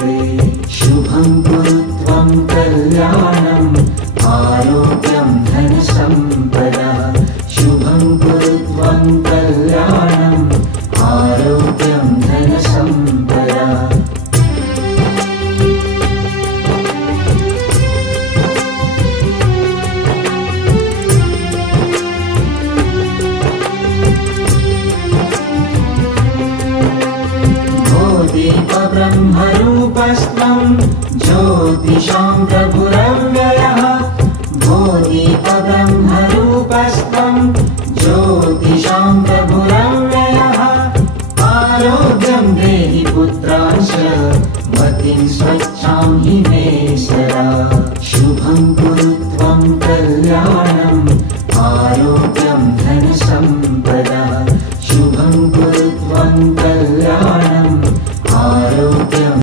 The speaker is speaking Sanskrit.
शुभं कुरु त्वं कल्याणम् आरोग्यं धनसम्पदा शुभं कुरु त्वं कल्याणम् आरोग्यं धनसम्पदा ब्रह्मरूपस्त्वं ज्योतिषां प्रभुरव्ययः ब्रह्मरूपस्त्वं ज्योतिषां प्रभुरव्ययः आरोग्यं देहि पुत्रांश मतिं स्वच्छां हि मे सदा शुभं कुरु त्वं कल्याणम् आरोग्यं धनसम्पदा